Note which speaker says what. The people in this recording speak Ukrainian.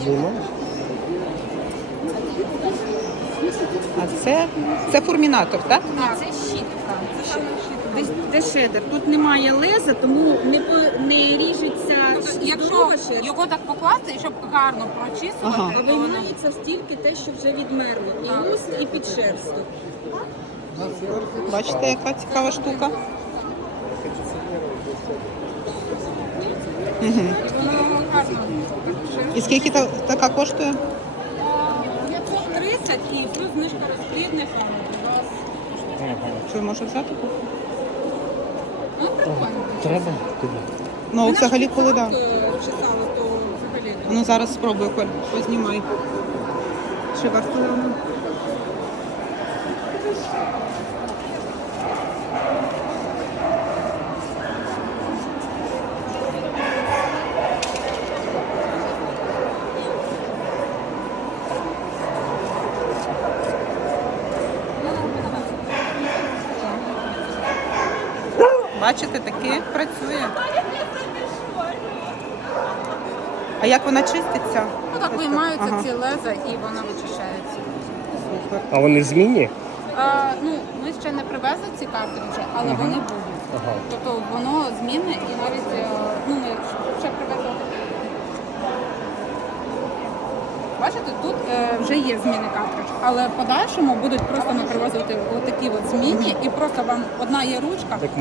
Speaker 1: Знімаєш?
Speaker 2: А це фурмінатор, так?
Speaker 3: Це щітка. Де шедер. Тут немає леза, тому не ріжеться.
Speaker 4: Якщо його так покласти, і щоб гарно прочісувати,
Speaker 2: Ага.
Speaker 3: А виймається стільки те, що вже відмерло. І ось, і під шерстю.
Speaker 2: Бачите, яка цікава штука.
Speaker 4: і воно гарно.
Speaker 2: І скільки така коштує?
Speaker 4: 530 і плюс знижка розплідних.
Speaker 2: Що можу взяти?
Speaker 4: Ну, прикольно.
Speaker 1: Треба тобі.
Speaker 2: Ну, взагалі, коли да.
Speaker 4: Чесали, то взагалі.
Speaker 2: Ну, зараз спробую, Коль, познімай. Шива хвилину. Бачите, таки працює. А як вона чиститься?
Speaker 4: Ну так виймаються
Speaker 2: Ага.
Speaker 4: ці леза і вона вичищається.
Speaker 2: Супер.
Speaker 1: А вони змінні?
Speaker 4: Ну, ми ще не привезли ці картриджі, але вони будуть.
Speaker 1: Ага.
Speaker 4: Тобто воно змінне і навіть, ну, ми ще привезли. Бачите, тут вже є зміни картридж, але в подальшому будуть просто ми привозити отакі от змінні і просто вам одна є ручка.